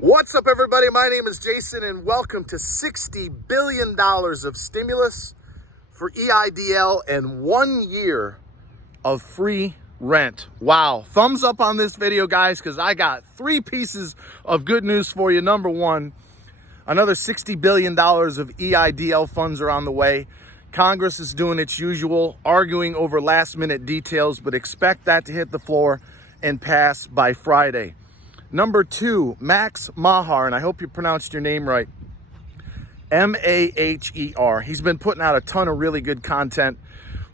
What's up, everybody? My name is Jason, and welcome to $60 billion of stimulus for Eidl and 1 year of free rent. Wow. Thumbs up on this video, guys, because I got 3 pieces of good news for you. Number one, another $60 billion of Eidl funds are on the way. Congress is doing its usual, arguing over last-minute details, but expect that to hit the floor and pass by Friday. Number two, Maher, and I hope you pronounced your name right, Maher. He's been putting out a ton of really good content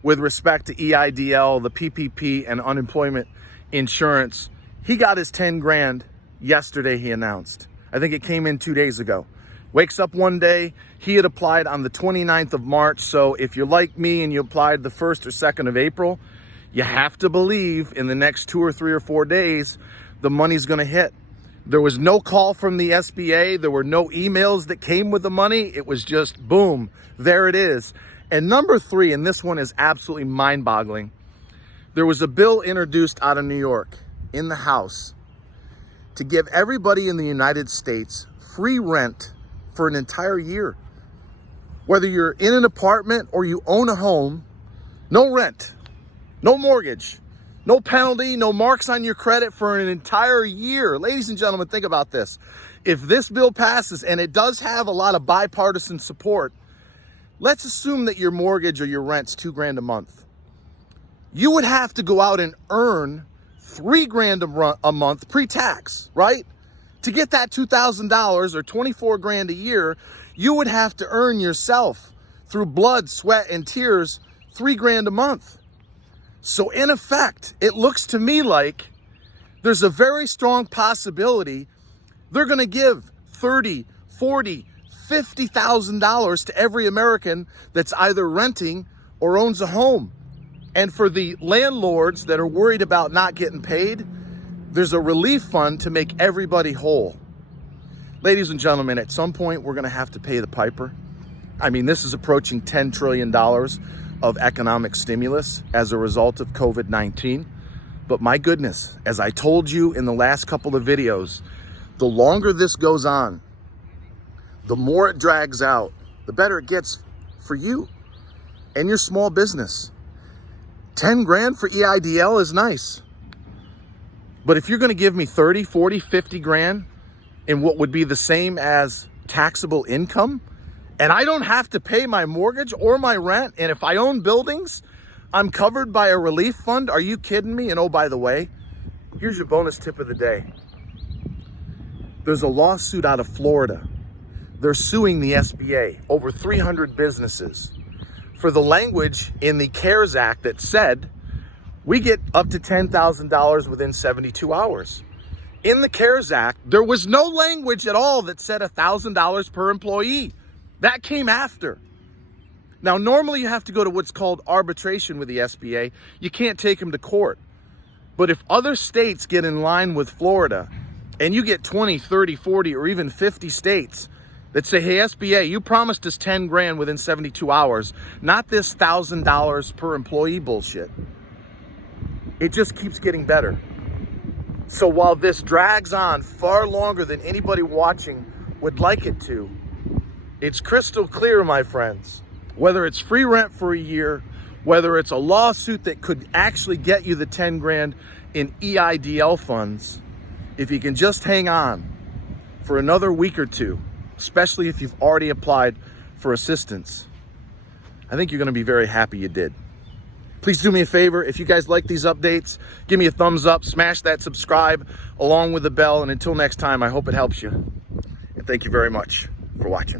with respect to Eidl, the PPP and unemployment insurance. He got his 10 grand yesterday, he announced. I think it came in 2 days ago. Wakes up one day, he had applied on the 29th of March. So if you're like me and you applied the 1st or 2nd of April, you have to believe in the next 2 or 3 or 4 days, the money's going to hit. There was no call from the SBA. There were no emails that came with the money. It was just boom, there it is. And number three, and this one is absolutely mind-boggling, there was a bill introduced out of New York in the House to give everybody in the United States free rent for an entire year. Whether you're in an apartment or you own a home, no rent, no mortgage, no penalty, no marks on your credit for an entire year. Ladies and gentlemen, think about this. If this bill passes, and it does have a lot of bipartisan support, let's assume that your mortgage or your rent's $2 grand a month. You would have to go out and earn $3 grand a month pre-tax, right? To get that $2,000 or 24 grand a year, you would have to earn yourself through blood, sweat, and tears $3 grand a month. So in effect, it looks to me like there's a very strong possibility they're going to give $30,000, $40,000, $50,000 to every American that's either renting or owns a home. And for the landlords that are worried about not getting paid, there's a relief fund to make everybody whole. Ladies and gentlemen, at some point, we're going to have to pay the piper. I mean, this is approaching $10 trillion of economic stimulus as a result of COVID-19. But my goodness, as I told you in the last couple of videos, the longer this goes on, the more it drags out, the better it gets for you and your small business. 10 grand for Eidl is nice. But if you're going to give me 30, 40, 50 grand in what would be the same as taxable income, and I don't have to pay my mortgage or my rent, and if I own buildings, I'm covered by a relief fund, are you kidding me? And oh, by the way, here's your bonus tip of the day. There's a lawsuit out of Florida. They're suing the SBA, over 300 businesses, for the language in the CARES Act that said we get up to $10,000 within 72 hours. In the CARES Act, there was no language at all that said $1,000 per employee. That came after. Now, normally you have to go to what's called arbitration with the SBA. You can't take them to court. But if other states get in line with Florida, and you get 20, 30, 40, or even 50 states that say, hey, SBA, you promised us 10 grand within 72 hours, not this $1,000 per employee bullshit. It just keeps getting better. So while this drags on far longer than anybody watching would like it to, it's crystal clear, my friends, whether it's free rent for a year, whether it's a lawsuit that could actually get you the 10 grand in Eidl funds, if you can just hang on for another week or two, especially if you've already applied for assistance, I think you're going to be very happy you did. Please do me a favor. If you guys like these updates, give me a thumbs up, smash that subscribe along with the bell. And until next time, I hope it helps you. And thank you very much for watching.